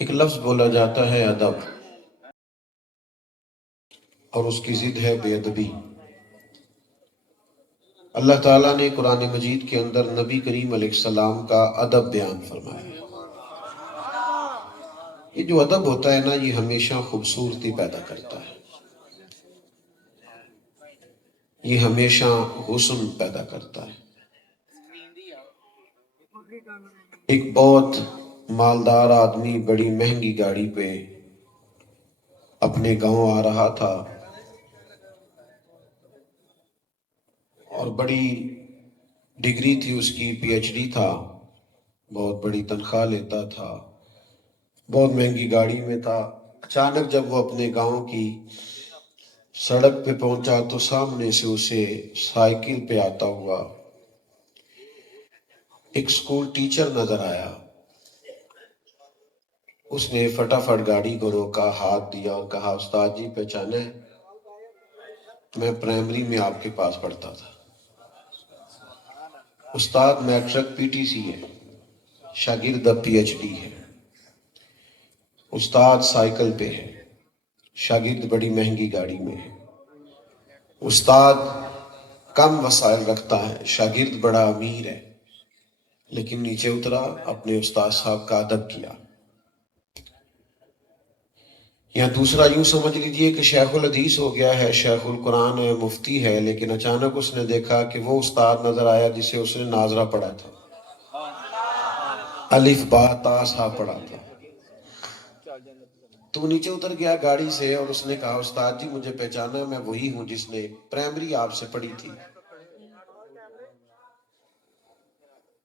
ایک لفظ بولا جاتا ہے ادب، اور اس کی ضد ہے بے ادبی۔ اللہ تعالیٰ نے قرآن مجید کے اندر نبی کریم علیہ السلام کا ادب بیان فرمایا ہے۔ یہ جو ادب ہوتا ہے نا، یہ ہمیشہ خوبصورتی پیدا کرتا ہے، یہ ہمیشہ حسن پیدا کرتا ہے۔ ایک بہت مالدار آدمی بڑی مہنگی گاڑی پہ اپنے گاؤں آ رہا تھا، اور بڑی ڈگری تھی اس کی، پی ایچ ڈی تھا، بہت بڑی تنخواہ لیتا تھا، بہت مہنگی گاڑی میں تھا۔ اچانک جب وہ اپنے گاؤں کی سڑک پہ پہنچا تو سامنے سے اسے سائیکل پہ آتا ہوا ایک سکول ٹیچر نظر آیا۔ اس نے فٹافٹ گاڑی کو روکا، ہاتھ دیا اور کہا، استاد جی پہچانے؟ میں پرائمری میں آپ کے پاس پڑھتا تھا۔ استاد میٹرک پی ٹی سی ہے، شاگرد اب پی ایچ ڈی ہے۔ استاد سائیکل پہ ہے، شاگرد بڑی مہنگی گاڑی میں ہے۔ استاد کم وسائل رکھتا ہے، شاگرد بڑا امیر ہے، لیکن نیچے اترا، اپنے استاد صاحب کا ادب کیا۔ یا دوسرا یوں سمجھ لیجئے کہ شیخ الحدیث ہو گیا ہے، شیخ القرآن ہے، مفتی ہے، لیکن اچانک اس نے دیکھا کہ وہ استاد نظر آیا جسے اس نے ناظرہ پڑھا تھا، الف با تا سا پڑھا تھا۔ تو نیچے اتر گیا گاڑی سے اور اس نے کہا، استاد جی مجھے پہچانا؟ میں وہی ہوں جس نے پرائمری آپ سے پڑھی تھی۔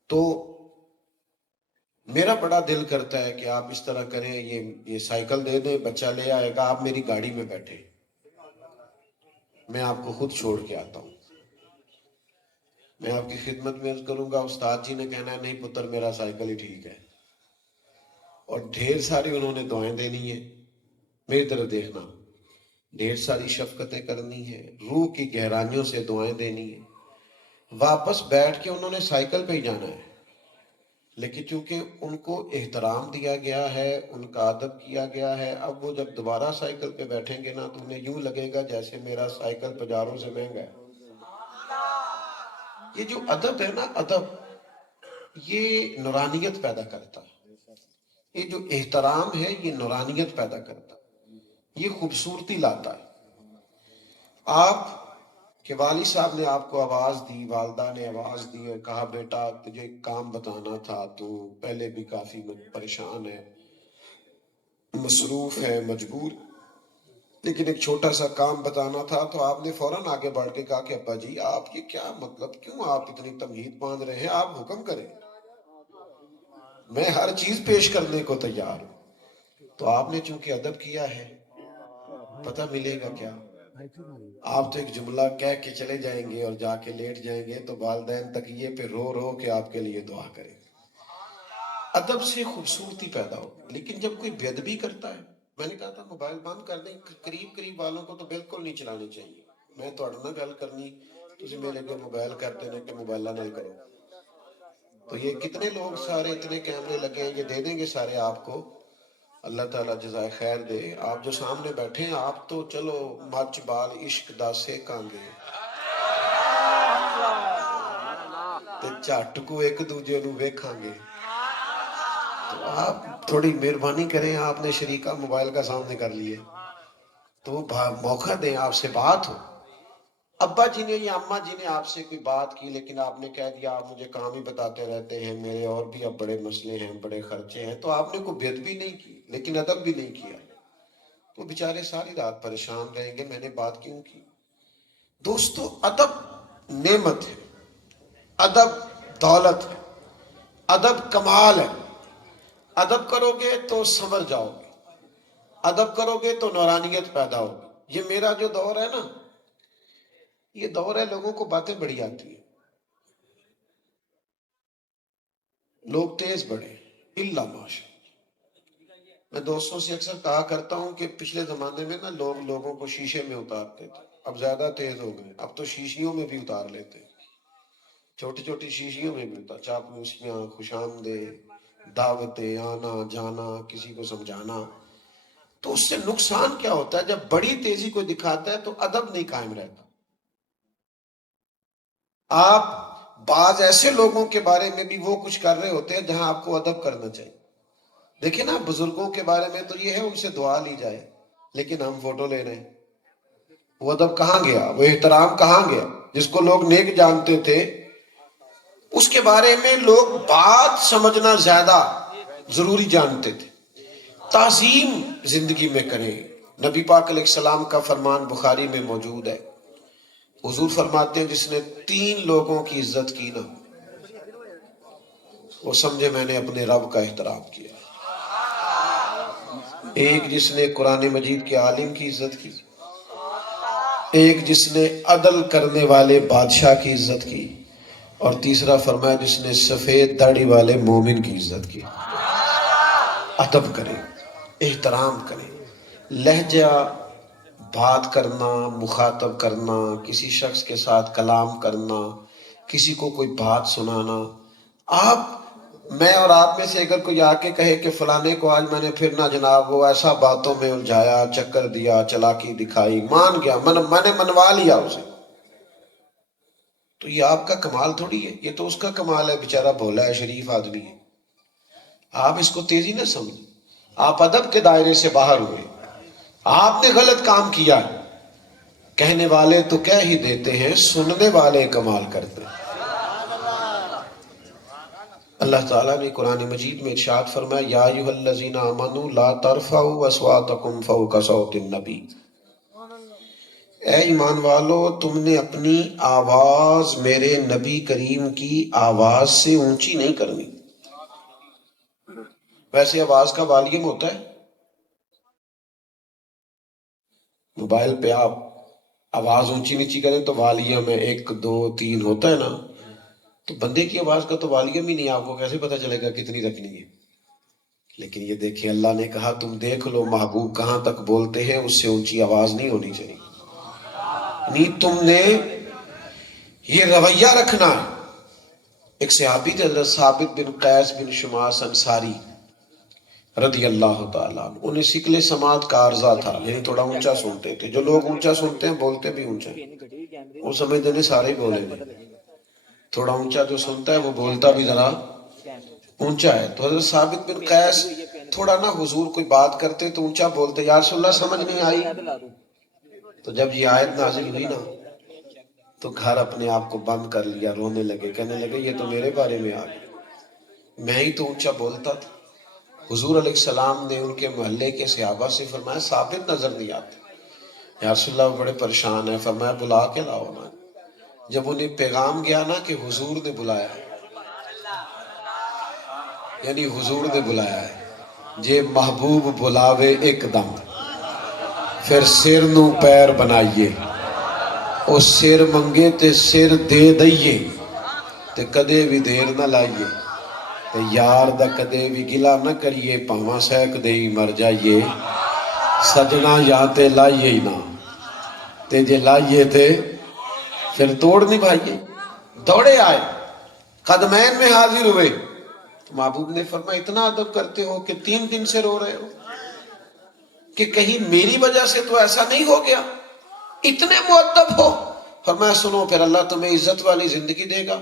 تو میرا بڑا دل کرتا ہے کہ آپ اس طرح کریں، یہ سائیکل دے دیں، بچہ لے آئے گا، آپ میری گاڑی میں بیٹھے، میں آپ کو خود چھوڑ کے آتا ہوں۔ میں آپ کی خدمت میں عرض کروں گا، استاد جی نے کہنا ہے، نہیں پتر میرا سائیکل ہی ٹھیک ہے، اور ڈھیر ساری انہوں نے دعائیں دینی ہیں۔ میری طرف دیکھنا، ڈھیر ساری شفقتیں کرنی ہیں، روح کی گہرائیوں سے دعائیں دینی ہیں۔ واپس بیٹھ کے انہوں نے سائیکل پہ ہی جانا ہے، لیکن چونکہ ان کو احترام دیا گیا ہے، ان کا ادب کیا گیا ہے، اب وہ جب دوبارہ سائیکل پہ بیٹھیں گے نا تو انہیں یوں لگے گا جیسے میرا سائیکل بازاروں سے مہنگا ہے۔ یہ جو ادب ہے نا، ادب یہ نورانیت پیدا کرتا ہے۔ یہ جو احترام ہے یہ نورانیت پیدا کرتا ہے، یہ خوبصورتی لاتا ہے۔ آپ کہ والد صاحب نے آپ کو آواز دی، والدہ نے آواز دی اور کہا، بیٹا تجھے ایک کام بتانا تھا، تو پہلے بھی کافی پریشان ہے، مصروف ہے، مجبور، لیکن ایک چھوٹا سا کام بتانا تھا۔ تو آپ نے فوراً آگے بڑھ کے کہا کہ ابا جی آپ یہ کیا مطلب، کیوں آپ اتنی تمہید باندھ رہے ہیں، آپ حکم کریں، میں ہر چیز پیش کرنے کو تیار ہوں۔ تو آپ نے چونکہ ادب کیا ہے، پتہ ملے گا کیا؟ آپ تو ایک جملہ کہہ کے چلے جائیں گے اور جا کے لیٹ جائیں گے تو والدین تکیے پہ رو رو کے آپ کے لیے دعا کریں گے۔ ادب سے خوبصورتی پیدا ہو، لیکن جب کوئی بے ادبی کرتا ہے، میں نے کہا تھا موبائل بند کر دیں، قریب والوں کو تو بالکل نہیں چلانے چاہیے۔ میں تھوڑے نال گل کرنی، تسی میرے کو موبائل کرتے ہیں کہ موبائلہ نال کرو۔ تو یہ کتنے لوگ سارے اتنے کیمرے لگے ہیں، یہ دے دیں گے سارے آپ کو، اللہ تعالیٰ جزائے خیر دے۔ آپ جو سامنے بیٹھے ہیں آپ تو چلو مچ بال عشق دا سیکاں گے تے جھٹ کو ایک دوجے نو ویکھاں گے۔ تو آپ تھوڑی مہربانی کریں، آپ نے شریکہ موبائل کا سامنے کر لیے تو موقع دیں، آپ سے بات ہو۔ ابا جی نے یا اماں جی نے آپ سے کوئی بات کی، لیکن آپ نے کہہ دیا آپ مجھے کام ہی بتاتے رہتے ہیں، میرے اور بھی اب بڑے مسئلے ہیں، بڑے خرچے ہیں، تو آپ نے کوئی بے ادبی نہیں کی لیکن ادب بھی نہیں کیا، تو بیچارے ساری رات پریشان رہیں گے میں نے بات کیوں کی۔ دوستو ادب نعمت ہے، ادب دولت ہے، ادب کمال ہے۔ ادب کرو گے تو سنور جاؤ گے، ادب کرو گے تو نورانیت پیدا ہوگی۔ یہ میرا جو دور ہے نا، یہ دور ہے لوگوں کو باتیں بڑی آتی ہیں، لوگ تیز بڑھے الا ماشاء۔ میں دوستوں سے اکثر کہا کرتا ہوں کہ پچھلے زمانے میں نا لوگ لوگوں کو شیشے میں اتارتے تھے، اب زیادہ تیز ہو گئے، اب تو شیشیوں میں بھی اتار لیتے، چھوٹی چھوٹی شیشیوں میں بھی اتار، چاپلوسیاں، خوش آمدید، دعوتیں، آنا جانا، کسی کو سمجھانا، تو اس سے نقصان کیا ہوتا ہے؟ جب بڑی تیزی کو دکھاتا ہے تو ادب نہیں قائم رہتا۔ آپ بعض ایسے لوگوں کے بارے میں بھی وہ کچھ کر رہے ہوتے ہیں جہاں آپ کو ادب کرنا چاہیے۔ دیکھیں نا، بزرگوں کے بارے میں تو یہ ہے ان سے دعا لی جائے، لیکن ہم فوٹو لے رہے ہیں۔ وہ ادب کہاں گیا؟ وہ احترام کہاں گیا؟ جس کو لوگ نیک جانتے تھے اس کے بارے میں لوگ بات سمجھنا زیادہ ضروری جانتے تھے۔ تعظیم زندگی میں کریں۔ نبی پاک علیہ السلام کا فرمان بخاری میں موجود ہے، حضور فرماتے ہیں جس نے 3 لوگوں کی عزت کی نا، وہ سمجھے میں نے اپنے رب کا احترام کیا۔ ایک جس نے قرآن مجید کے عالم کی عزت کی، ایک جس نے عدل کرنے والے بادشاہ کی عزت کی، اور تیسرا فرمایا جس نے سفید داڑھی والے مومن کی عزت کی۔ ادب کریں، احترام کریں، لہجہ بات کرنا، مخاطب کرنا، کسی شخص کے ساتھ کلام کرنا، کسی کو کوئی بات سنانا۔ میں اور آپ میں سے اگر کوئی آ کے کہے کہ فلانے کو آج میں نے پھر نہ جناب وہ ایسا باتوں میں الجھایا، چکر دیا، چلاکی دکھائی، مان گیا، میں نے منوا لیا اسے، تو یہ آپ کا کمال تھوڑی ہے، یہ تو اس کا کمال ہے، بیچارہ بھولا ہے، شریف آدمی ہے۔ آپ اس کو تیزی نہ سمجھیں، آپ ادب کے دائرے سے باہر ہوئے، آپ نے غلط کام کیا ہے، کہنے والے تو کہہ ہی دیتے ہیں، سننے والے کمال کرتے ہیں۔ اللہ تعالیٰ نے قرآن مجید میں ارشاد فرمایا یا ایھا الذین آمنوا لا ترفعوا اصواتکم فوق صوت النبی، اے ایمان والو تم نے اپنی آواز میرے نبی کریم کی آواز سے اونچی نہیں کرنی۔ ویسے آواز کا والیوم ہوتا ہے، موبائل پہ آپ آواز اونچی نیچی کریں تو والیوم ہے 1 2 3 ہوتا ہے نا، تو بندے کی آواز کا تو والیوم ہی نہیں، آپ کو کیسے پتا چلے گا کتنی رکھنی ہے؟ لیکن یہ دیکھیں اللہ نے کہا تم دیکھ لو محبوب کہاں تک بولتے ہیں، اس سے اونچی آواز نہیں ہونی چاہیے، نہیں تم نے یہ رویہ رکھنا ہے۔ ایک صحابی تھے حضرت ثابت بن قیس بن شماس انصاری رضی اللہ تعالیٰ عنہ، انہیں شکل سماعت کا عارضہ تھا، یعنی تھوڑا اونچا سنتے تھے۔ جو لوگ اونچا سنتے ہیں بولتے بھی اونچا ہیں، وہ سمجھتے ہیں سارے ہی بولے گے، تھوڑا اونچا جو سنتا ہے وہ بولتا بھی ذرا اونچا ہے۔ تو حضرت ثابت بن قیس تھوڑا نا حضور کوئی بات کرتے تو اونچا بولتے، یا رسول اللہ سمجھ نہیں آئی، تو جب یہ آیت نازل ہوئی نا تو گھر اپنے آپ کو بند کر لیا، رونے لگے، کہنے لگے یہ تو میرے بارے میں آ گیا، میں ہی تو اونچا بولتا تھا۔ حضور علیہ السلام نے ان کے محلے کے صحابہ سے فرمایا ثابت نظر نہیں آتے، یا رسول اللہ وہ بڑے پریشان ہیں، فرمایا بلا کے لاؤ نا۔ جب انہیں پیغام گیا نا کہ حضور نے بلایا ہے، یعنی حضور نے بلایا ہے، جے محبوب بلاوے ایک دم پھر سر نو پیر بنائیے، او سر منگے تے سر دے دئیے، تے کدے بھی دیر نہ لائیے، تے یار دا کدے بھی گلا نہ کریے، پاواں سیک دے ہی مر جائیے، سجنا یا تے لائیے ہی نہ، تے جے لائیے تے پھر توڑ نہیں بھائیے۔ دوڑے آئے، قدمین میں حاضر ہوئے، تو محبوب نے فرمایا اتنا ادب کرتے ہو کہ 3 دن سے رو رہے ہو، کہ کہیں میری وجہ سے تو ایسا نہیں ہو گیا، اتنے مؤدب ہو؟ فرمایا سنو پھر اللہ تمہیں عزت والی زندگی دے گا،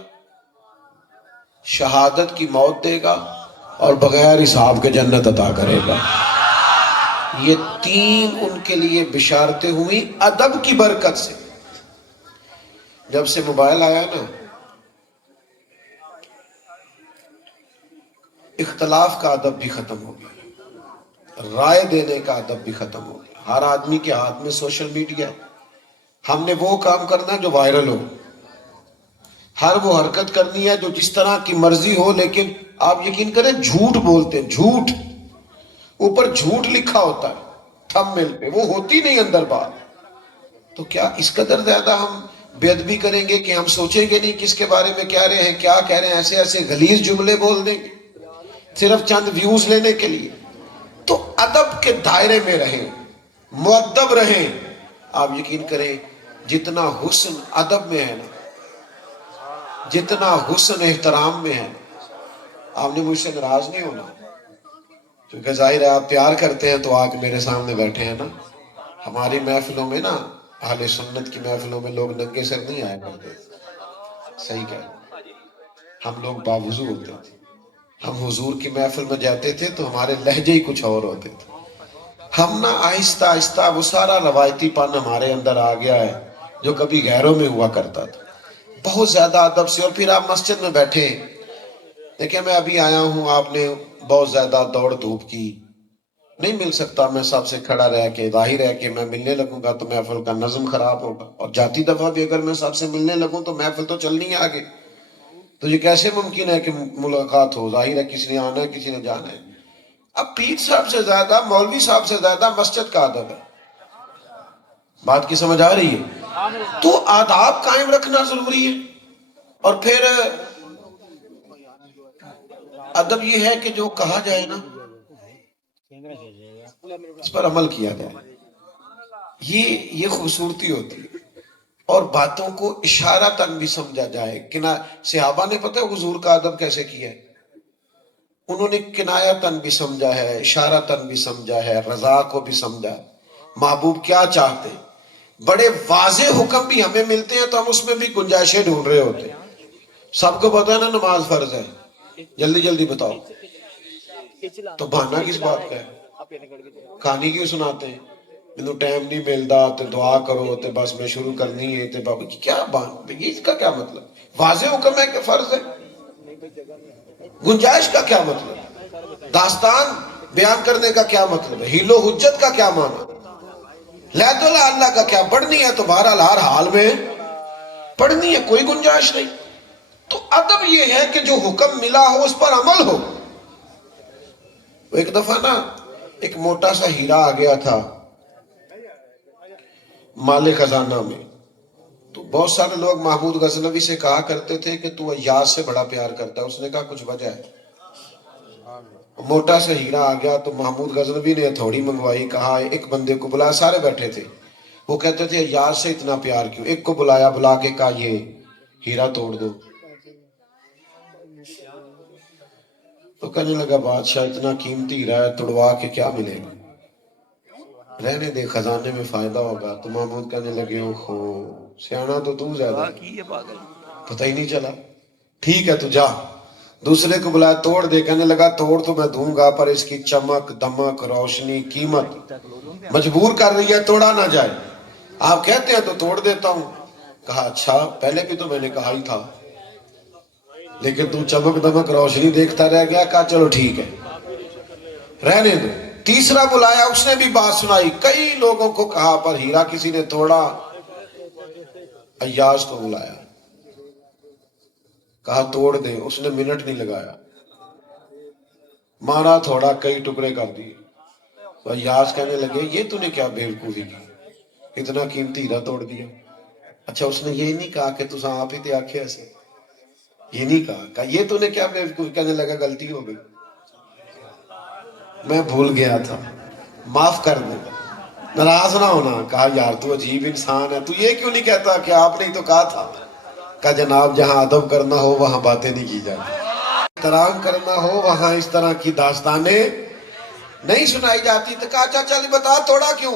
شہادت کی موت دے گا، اور بغیر حساب کے جنت عطا کرے گا۔ یہ 3 ان کے لیے بشارتیں ہوئی ادب کی برکت سے۔ جب سے موبائل آیا نا، اختلاف کا ادب بھی ختم ہو گیا، رائے دینے کا ادب بھی ختم ہو گیا۔ ہر آدمی کے ہاتھ میں سوشل میڈیا ہے، ہم نے وہ کام کرنا ہے جو وائرل ہو، ہر وہ حرکت کرنی ہے جو جس طرح کی مرضی ہو، لیکن آپ یقین کریں جھوٹ بولتے ہیں، جھوٹ اوپر جھوٹ لکھا ہوتا ہے تھم میل پہ، وہ ہوتی نہیں اندر بات۔ تو کیا اس قدر زیادہ ہم بے ادبی کریں گے کہ ہم سوچیں گے نہیں کس کے بارے میں کہہ رہے ہیں، کیا کہہ رہے ہیں، ایسے ایسے غلیظ جملے بول دیں گے صرف چند ویوز لینے کے لیے؟ تو ادب کے دائرے میں رہیں، مؤدب رہیں۔ آپ یقین کریں جتنا حسن ادب میں ہے نا، جتنا حسن احترام میں ہے، آپ نے مجھ سے ناراض نہیں ہونا، کیونکہ ظاہر ہے آپ پیار کرتے ہیں تو آ کے میرے سامنے بیٹھے ہیں نا۔ ہماری محفلوں میں نا، اہل سنت کی محفلوں میں لوگ ننگے سر نہیں آیا کرتے، صحیح کہہ رہے ہیں، ہم لوگ باوضو ہوتے تھے۔ ہم حضور کی محفل میں جاتے تھے تو ہمارے لہجے ہی کچھ اور ہوتے تھے۔ ہم نا آہستہ آہستہ وہ سارا روایتی پن ہمارے اندر آ گیا ہے جو کبھی غیروں میں ہوا کرتا تھا، بہت زیادہ ادب سے۔ اور پھر آپ مسجد میں بیٹھے، دیکھیں میں ابھی آیا ہوں، آپ نے بہت زیادہ دوڑ دھوپ کی، نہیں مل سکتا میں سب سے کھڑا رہ کے، ظاہر ہے کہ میں ملنے لگوں گا تو محفل کا نظم خراب ہوگا، اور جاتی دفعہ بھی اگر میں سب سے ملنے لگوں تو محفل تو چلنی ہے آگے، تو یہ کیسے ممکن ہے کہ ملاقات ہو؟ ظاہر ہے کسی نے آنا ہے کسی نے جانا ہے۔ اب پیر صاحب سے زیادہ، مولوی صاحب سے زیادہ مسجد کا ادب ہے۔ بات کی سمجھ آ رہی ہے؟ تو آداب قائم رکھنا ضروری ہے۔ اور پھر ادب یہ ہے کہ جو کہا جائے نا اس پر عمل کیا جائے، یہ خوبصورتی ہوتی ہے۔ اور باتوں کو اشارتاً بھی سمجھا جائے۔ صحابہ نے پتہ ہے حضور کا ادب کیسے کیا ہے؟ انہوں نے کنایتاً بھی سمجھا ہے، اشارتاً بھی سمجھا ہے، رضا کو بھی سمجھا ہے، محبوب کیا چاہتے ہیں۔ بڑے واضح حکم بھی ہمیں ملتے ہیں تو ہم اس میں بھی گنجائشیں ڈھونڈ رہے ہوتے ہیں۔ سب کو پتہ ہے نا نماز فرض ہے، جلدی جلدی بتاؤ، تو بہانہ کس بات کا ہے؟ کہانی کیوں سناتے ہیں؟ مینوں ٹائم نہیں ملتا تے دعا کرو تے بس میں شروع کرنی ہے تے بابا کیا بات، یہ اس کا کیا مطلب؟ واضح حکم ہے کہ فرض ہے، گنجائش کا کیا مطلب؟ داستان بیان کرنے کا کیا مطلب ہے؟ ہیل و حجت کا کیا معنی؟ لیت اللہ کا کیا؟ پڑھنی ہے تو بہرحال ہر حال میں پڑھنی ہے، کوئی گنجائش نہیں۔ تو ادب یہ ہے کہ جو حکم ملا ہو اس پر عمل ہو۔ ایک دفعہ نا ایک موٹا سا ہیرا آ گیا تھا مال خزانہ میں، تو بہت سارے لوگ محمود غزنوی سے کہا کرتے تھے کہ تو ایاز سے بڑا پیار کرتا ہے۔ اس نے کہا کچھ وجہ ہے؟ موٹا سا ہیرا آ گیا تو محمود غزنوی نے ہتھوڑی منگوائی، کہا ایک بندے کو بلایا، سارے بیٹھے تھے، وہ کہتے تھے ایاز سے اتنا پیار کیوں؟ ایک کو بلایا، بلا کے کہا یہ ہیرا توڑ دو، تو کہنے لگا بادشاہ اتنا قیمتی ہیرا ہے توڑوا کے کیا ملے گا، رہنے دے خزانے میں فائدہ ہوگا۔ تو محمود کہنے لگے اوہو سیانا تو زیادہ پتہ ہی نہیں چلا، ٹھیک ہے تو جا۔ دوسرے کو بلایا، توڑ دے، کہنے لگا توڑ تو میں دوں گا پر اس کی چمک دمک روشنی قیمت مجبور کر رہی ہے، توڑا نہ جائے، آپ کہتے ہیں تو توڑ دیتا ہوں۔ کہا اچھا پہلے بھی تو میں نے کہا ہی تھا، لیکن تو چمک دمک روشنی دیکھتا رہ گیا۔ کہا چلو ٹھیک ہے رہنے دو۔ تیسرا بلایا، اس نے بھی بات سنائی، کئی لوگوں کو کہا پر ہیرا کسی نے توڑا۔ ایاز کو بلایا، کہا توڑ دے، اس نے منٹ نہیں لگایا، مارا تھوڑا، کئی ٹکڑے کر دیے۔ تو ایاز کہنے لگے یہ تو نے کیا بیوقوفی کی، اتنا قیمتی ہیرا توڑ دیا۔ اچھا اس نے یہ نہیں کہا کہ تساں آپ ہی تے آکھے ایسے، یہ نہیں کہا یہ تو نے کیا بیوقوفی، کہنے لگا غلطی ہو گئی، میں بھول گیا تھا، معاف کر دے، ناراض نہ ہونا۔ کہا یار تو عجیب انسان ہے، تو یہ کیوں نہیں کہتا کہ آپ نے ہی تو کہا تھا؟ کہا جناب جہاں ادب کرنا ہو وہاں باتیں نہیں کی جاتی، احترام کرنا ہو وہاں اس طرح کی داستانیں نہیں سنائی جاتی۔ تو کہا اچھا چل بتا توڑا کیوں؟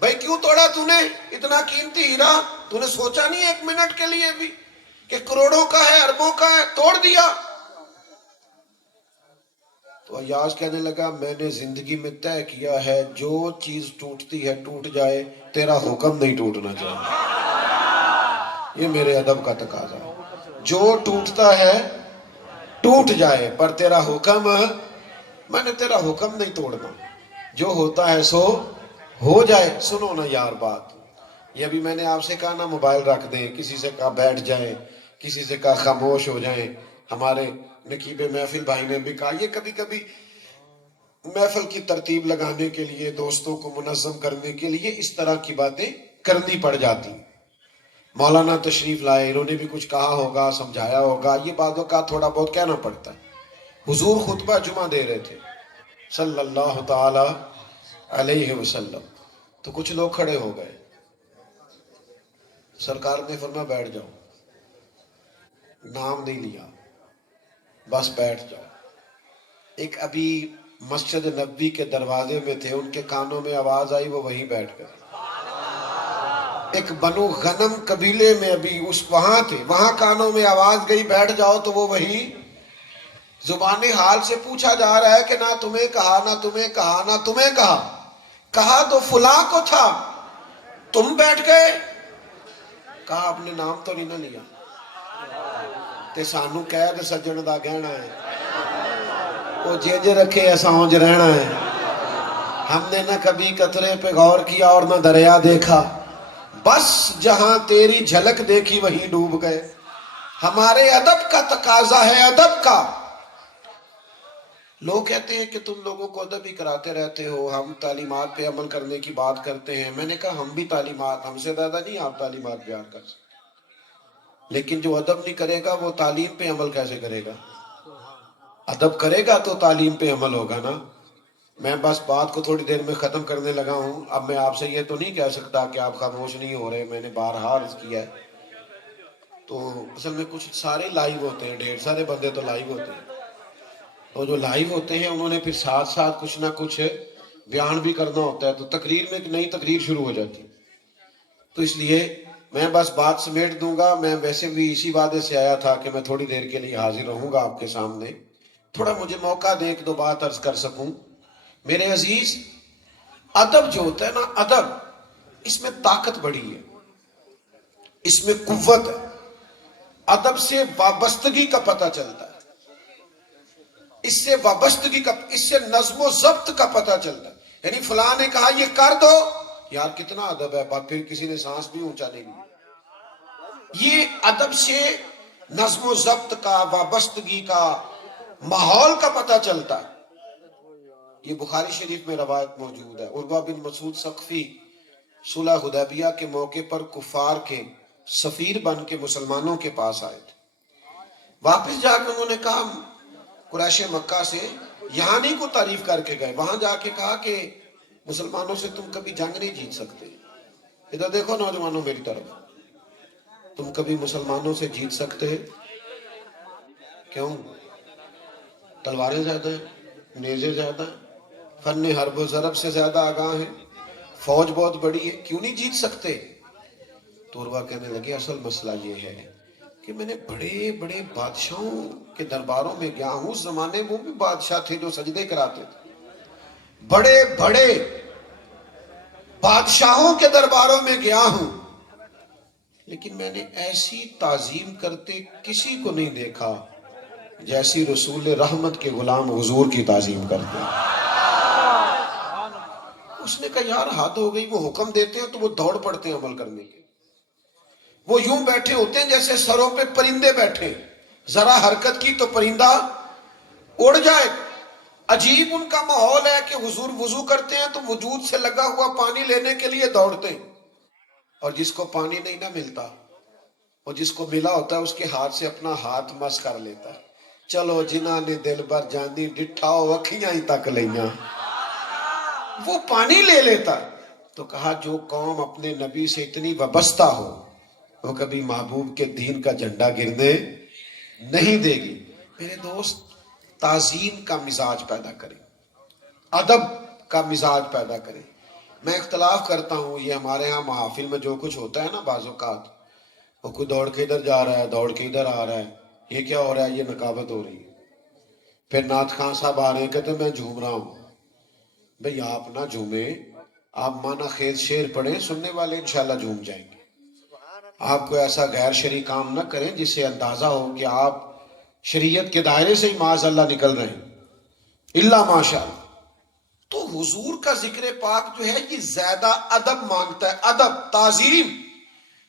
بھائی کیوں توڑا تو نے اتنا قیمتی ہیرا؟ تو نے سوچا نہیں ایک منٹ کے لیے بھی کہ کروڑوں کا ہے، اربوں کا ہے، توڑ دیا؟ تو ایاز کہنے لگا میں نے زندگی میں طے کیا ہے جو چیز ٹوٹتی ہے ٹوٹ جائے، تیرا حکم نہیں ٹوٹنا چاہیے، یہ میرے ادب کا تقاضا ہے، جو ٹوٹتا ہے ٹوٹ جائے پر تیرا حکم، میں نے تیرا حکم نہیں توڑنا، جو ہوتا ہے سو ہو جائے۔ سنو نا یار بات، یہ ابھی میں نے آپ سے کہا نا موبائل رکھ دیں، کسی سے کہا بیٹھ جائیں، کسی سے کہا خاموش ہو جائیں، ہمارے نقیب محفل بھائی نے بھی کہا یہ کبھی کبھی محفل کی ترتیب لگانے کے لیے، دوستوں کو منظم کرنے کے لیے اس طرح کی باتیں کرنی پڑ جاتی۔ مولانا تشریف لائے، انہوں نے بھی کچھ کہا ہوگا، سمجھایا ہوگا، یہ باتوں کا تھوڑا بہت کہنا پڑتا ہے۔ حضور خطبہ جمعہ دے رہے تھے صلی اللہ تعالی علیہ وسلم، تو کچھ لوگ کھڑے ہو گئے، سرکار نے فرمایا بیٹھ جاؤ، نام نہیں لیا، بس بیٹھ جاؤ. ایک ابھی مسجد نبوی کے دروازے میں تھے، ان کے کانوں میں آواز آئی، وہ وہیں بیٹھ گئے. ایک بنو غنم قبیلے میں ابھی وہاں تھے، وہاں کانوں میں آواز گئی بیٹھ جاؤ، تو وہ وہیں. زبان حال سے پوچھا جا رہا ہے کہ نہ تمہیں کہا، نہ تمہیں کہا، نہ تمہیں کہا. کہا تو فلاں کو تھا، تم بیٹھ گئے. کہا اپنے نام تو نہیں نہ لیا. تے سانو قید سجن دا گہنا ہے، وہ جج رکھے اسانج رہنا ہے. ہم نے نہ کبھی قطرے پہ غور کیا اور نہ دریا دیکھا، بس جہاں تیری جھلک دیکھی وہیں ڈوب گئے. ہمارے ادب کا تقاضا ہے، ادب کا. لوگ کہتے ہیں کہ تم لوگوں کو ادب ہی کراتے رہتے ہو، ہم تعلیمات پہ عمل کرنے کی بات کرتے ہیں. میں نے کہا ہم بھی تعلیمات، ہم سے زیادہ نہیں آپ تعلیمات بیان کر سکتے، لیکن جو ادب نہیں کرے گا وہ تعلیم پہ عمل کیسے کرے گا؟ ادب کرے گا تو تعلیم پہ عمل ہوگا نا. میں بس بات کو تھوڑی دیر میں ختم کرنے لگا ہوں. اب میں آپ سے یہ تو نہیں کہہ سکتا کہ آپ خاموش نہیں ہو رہے، میں نے بارہا عرض کیا ہے. تو اصل میں کچھ سارے لائیو ہوتے ہیں، ڈھیر سارے بندے تو لائیو ہوتے ہیں، تو جو لائیو ہوتے ہیں انہوں نے پھر ساتھ ساتھ کچھ نہ کچھ بیان بھی کرنا ہوتا ہے، تو تقریر میں ایک نئی تقریر شروع ہو جاتی ہے. تو اس لیے میں بس بات سمیٹ دوں گا. میں ویسے بھی اسی وعدے سے آیا تھا کہ میں تھوڑی دیر کے لیے حاضر رہوں گا آپ کے سامنے، تھوڑا مجھے موقع دے ایک دو بات عرض کر سکوں. میرے عزیز، ادب جو ہوتا ہے نا، ادب، اس میں طاقت بڑی ہے، اس میں قوت ہے. ادب سے وابستگی کا پتہ چلتا ہے، اس سے وابستگی کا، اس سے نظم و ضبط کا پتہ چلتا ہے. یعنی فلاں نے کہا یہ کر دو، یار کتنا ادب ہے، بات پھر کسی نے سانس بھی اونچا نہیں لی. یہ ادب سے نظم و ضبط کا، وابستگی کا، ماحول کا پتہ چلتا ہے. یہ بخاری شریف میں روایت موجود ہے. عروہ بن مسعود ثقفی صلح حدیبیہ کے موقع پر کفار کے سفیر بن کے مسلمانوں کے پاس آئے تھے. واپس جا کے انہوں نے کہا قریش مکہ سے یہاں نہیں کو تعریف کر کے گئے، وہاں جا کے کہا کہ مسلمانوں سے تم کبھی جنگ نہیں جیت سکتے. ادھر دیکھو نوجوانوں میری طرف، تم کبھی مسلمانوں سے جیت سکتے؟ کیوں؟ تلواریں زیادہ ہیں، نیزے زیادہ ہیں، فن حرب و ضرب سے زیادہ آگاہ ہیں، فوج بہت بڑی ہے، کیوں نہیں جیت سکتے؟ تو عروہ کہنے لگے اصل مسئلہ یہ ہے کہ میں نے بڑے بڑے بادشاہوں کے درباروں میں گیا ہوں. اس زمانے میں وہ بھی بادشاہ تھے جو سجدے کراتے تھے. بڑے بڑے بادشاہوں کے درباروں میں گیا ہوں، لیکن میں نے ایسی تعظیم کرتے کسی کو نہیں دیکھا جیسی رسول رحمت کے غلام حضور کی تعظیم کرتے ہیں. اس نے کہا یار حد ہو گئی، وہ حکم دیتے ہیں تو وہ دوڑ پڑتے ہیں عمل کرنے کے. وہ یوں بیٹھے ہوتے ہیں جیسے سروں پہ پرندے بیٹھے، ذرا حرکت کی تو پرندہ اڑ جائے. عجیب ان کا ماحول ہے کہ حضور وضو کرتے ہیں تو وجود سے لگا ہوا پانی لینے کے لیے دوڑتے ہیں، اور جس کو پانی نہیں نہ ملتا، اور جس کو ملا ہوتا ہے اس کے ہاتھ سے اپنا ہاتھ مس کر لیتا ہے. چلو جنہاں نے دل بر جانی ڈٹھاؤ اکھیاں ہی تک لیاں، وہ پانی لے لیتا. تو کہا جو قوم اپنے نبی سے اتنی وابستہ ہو وہ کبھی محبوب کے دین کا جھنڈا گرنے نہیں دے گی. میرے دوست، تعظیم کا مزاج پیدا کریں، ادب کا مزاج پیدا کریں. میں اختلاف کرتا ہوں، یہ ہمارے ہاں محافل میں جو کچھ ہوتا ہے نا، بعض اوقات وہ کوئی دوڑ کے ادھر جا رہا ہے، دوڑ کے ادھر آ رہا ہے، یہ کیا ہو رہا ہے؟ یہ نقابت ہو رہی ہے. پھر نعت خان صاحب آ رہے ہیں کہتے ہیں میں جھوم رہا ہوں. بھئی آپ نہ جھومیں، آپ معنی خیز شعر پڑھیں، سننے والے انشاءاللہ جھوم جائیں گے. آپ کو ایسا غیر شرعی کام نہ کریں جس سے اندازہ ہو کہ آپ شریعت کے دائرے سے ہی معاذ اللہ نکل رہے ہیں، الا ماشاء اللہ. تو حضور کا ذکر پاک جو ہے یہ زیادہ ادب مانگتا ہے، ادب، تعظیم.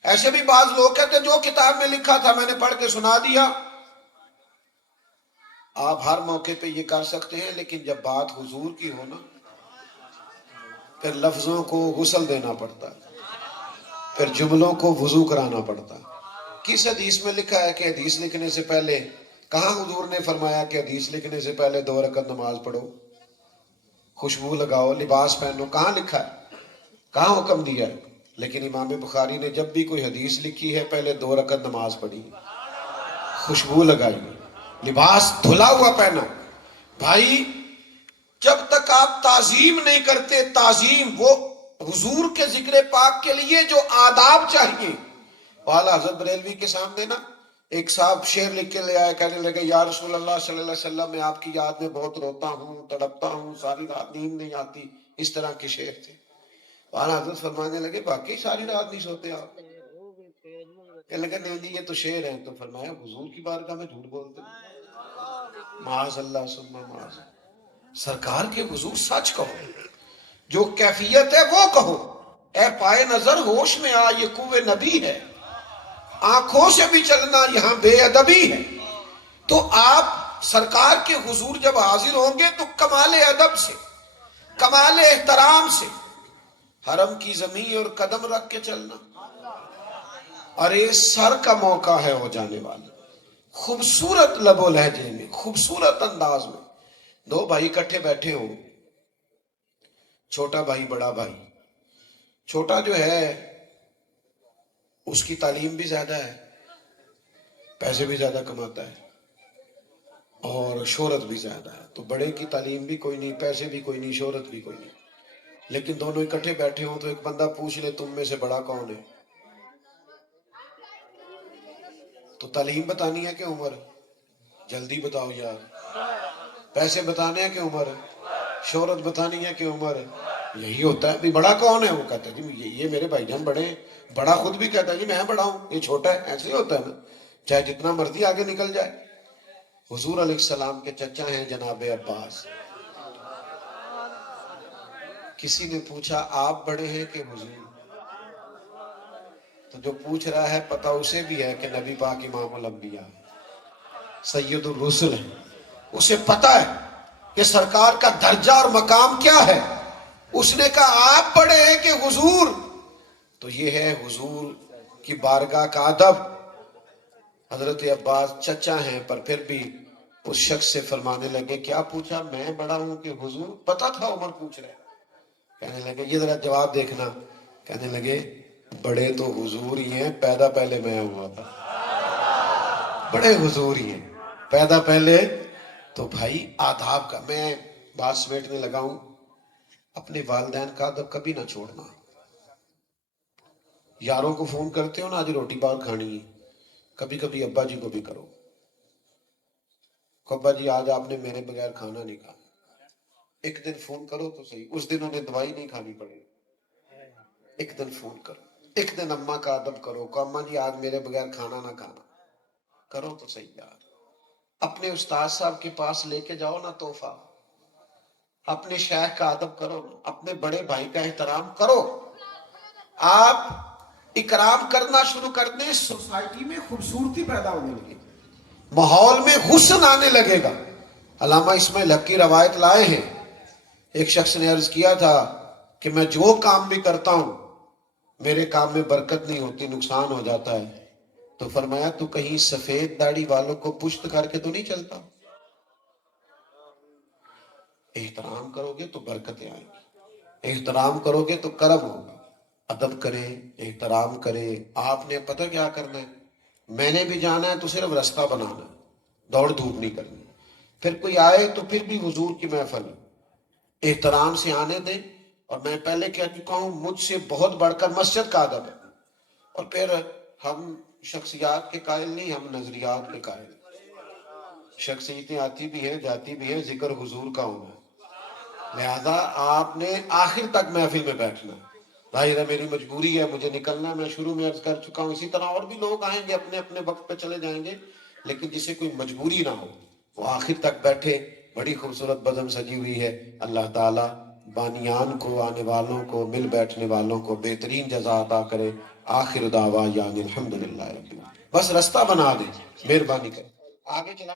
ایسے بھی بعض لوگ کہتے ہیں جو کتاب میں لکھا تھا میں نے پڑھ کے سنا دیا. آپ ہر موقع پہ یہ کر سکتے ہیں، لیکن جب بات حضور کی ہو نا، پھر لفظوں کو غسل دینا پڑتا ہے، پھر جملوں کو وضو کرانا پڑتا. کس حدیث میں لکھا ہے کہ حدیث لکھنے سے پہلے، کہاں حضور نے فرمایا کہ حدیث لکھنے سے پہلے 2 رکعت نماز پڑھو، خوشبو لگاؤ، لباس پہنو؟ کہاں لکھا ہے؟ کہاں حکم دیا ہے؟ لیکن امام بخاری نے جب بھی کوئی حدیث لکھی ہے پہلے 2 رکعت نماز پڑھی، خوشبو لگائی. لباس دھلا ہوا پہنا. بھائی جب تک آپ تعظیم نہیں کرتے، تعظیم وہ حضور کے ذکر پاک کے لیے جو آداب چاہیے. اعلیٰ حضرت بریلوی کے سامنے نا ایک صاحب شعر لکھ کے لے آئے، کہنے لگے یا رسول اللہ صلی اللہ علیہ وسلم میں آپ کی یاد میں بہت روتا ہوں، تڑپتا ہوں، ساری رات نیند نہیں آتی. اس طرح کے شعر تھے. اعلیٰ حضرت فرمانے لگے واقعی ساری رات نہیں سوتے آپ؟ کہنے لگے نہیں جی یہ تو شعر ہیں. تو فرمایا حضور کی بارگاہ میں جھوٹ بولتے ہیں؟ معاذ اللہ ثم معاذ. سرکار کے حضور سچ کہو، جو کیفیت ہے وہ کہو. اے پائے نظر ہوش میں آ، یہ کوہ نبی ہے. آنکھوں سے بھی چلنا یہاں بے ادبی ہے. تو آپ سرکار کے حضور جب حاضر ہوں گے تو کمال ادب سے، کمال احترام سے حرم کی زمین اور قدم رکھ کے چلنا. ارے سر کا موقع ہے ہو جانے والا. خوبصورت لب و لہجے میں، خوبصورت انداز میں دو بھائی اکٹھے بیٹھے ہوں، چھوٹا بھائی بڑا بھائی. چھوٹا جو ہے اس کی تعلیم بھی زیادہ ہے، پیسے بھی زیادہ کماتا ہے اور شہرت بھی زیادہ ہے. تو بڑے کی تعلیم بھی کوئی نہیں، پیسے بھی کوئی نہیں، شہرت بھی کوئی نہیں. لیکن دونوں اکٹھے بیٹھے ہوں تو ایک بندہ پوچھ لے تم میں سے بڑا کون ہے؟ تو تعلیم بتانی ہے کہ عمر؟ جلدی بتاؤ یار. پیسے بتانے ہیں کہ عمر؟ شہرت بتانی ہے کہ عمر؟ یہی ہوتا ہے. بھی بڑا کون ہے؟ وہ کہتا ہے جی یہ میرے بھائی جان بڑے ہیں. بڑا خود بھی کہتا ہے جی میں بڑا ہوں، یہ چھوٹا ہے. ایسے ہی ہوتا ہے نا، چاہے جتنا مرضی آگے نکل جائے. حضور علیہ السلام کے چچا ہیں جناب عباس. کسی نے پوچھا آپ بڑے ہیں کہ حضور؟ تو جو پوچھ رہا ہے پتہ اسے بھی ہے کہ نبی پاک امام الانبیاء سید الرسل ہے. اسے پتہ ہے کہ سرکار کا درجہ اور مقام کیا ہے. اس نے کہا آپ بڑے ہیں کہ حضور؟ تو یہ ہے حضور کی بارگاہ کا ادب. حضرت عباس چچا ہیں پر پھر بھی اس شخص سے فرمانے لگے کیا پوچھا؟ میں بڑا ہوں کہ حضور؟ پتہ تھا عمر پوچھ رہے. کہنے لگے یہ ذرا جواب دیکھنا. کہنے لگے بڑے تو حضور ہی ہیں، پیدا پہلے میں ہوا تھا. بڑے حضور ہی ہیں، پیدا پہلے. تو بھائی آداب کا میں بات سمیٹنے لگا ہوں. اپنے والدین کا ادب کبھی نہ چھوڑنا. یاروں کو فون کرتے ہو نا آج روٹی باہر کھانی ہے، کبھی کبھی ابا جی کو بھی کرو. ابا جی آج آپ نے میرے بغیر کھانا نہیں کھانا. ایک دن فون کرو تو صحیح، اس دن انہیں دوائی نہیں کھانی پڑے. ایک دن فون کرو. ایک دن اماں کا ادب کرو کہ اماں جی آج میرے بغیر کھانا نہ کھانا. کرو تو صحیح یار. اپنے استاد صاحب کے پاس لے کے جاؤ نا تحفہ. اپنے شیخ کا ادب کرو، اپنے بڑے بھائی کا احترام کرو. آپ اکرام کرنا شروع کر دیں، سوسائٹی میں خوبصورتی پیدا ہونے لگے، ماحول میں حسن آنے لگے گا. علامہ اسماعیل حق کی روایت لائے ہیں. ایک شخص نے عرض کیا تھا کہ میں جو کام بھی کرتا ہوں میرے کام میں برکت نہیں ہوتی، نقصان ہو جاتا ہے. تو فرمایا تو کہیں سفید داڑھی والوں کو پشت کر کے تو نہیں چلتا؟ احترام کرو گے تو برکتیں آئیں گی، احترام کرو گے تو کرم ہوگا. ادب کریں، احترام کریں. آپ نے پتہ کیا کرنا ہے؟ میں نے بھی جانا ہے تو صرف رستہ بنانا ہے، دوڑ دھوپ نہیں کرنی. پھر کوئی آئے تو پھر بھی حضور کی محفل احترام سے آنے دیں. اور میں پہلے کہہ چکا ہوں مجھ سے بہت بڑھ کر مسجد کا ادب ہے. اور پھر ہم شخصیات کے قائل نہیں، ہم نظریات کے قائل. شخصیتیں آتی بھی ہیں جاتی بھی ہیں، ذکر حضور کا ہونا. لہذا آپ نے آخر تک محفل میں بیٹھنا. ظاہر میری مجبوری ہے، مجھے نکلنا. میں شروع میں عرض کر چکا ہوں اسی طرح اور بھی لوگ آئیں گے اپنے اپنے وقت پہ چلے جائیں گے، لیکن جسے کوئی مجبوری نہ ہو وہ آخر تک بیٹھے. بڑی خوبصورت بزم سجی ہوئی ہے. اللہ تعالیٰ بانیان کو، آنے والوں کو، مل بیٹھنے والوں کو بہترین جزا عطا کرے. آخر دعوا یعنی الحمدللہ. بس رستہ بنا دیں، مہربانی کریں. آگے چلا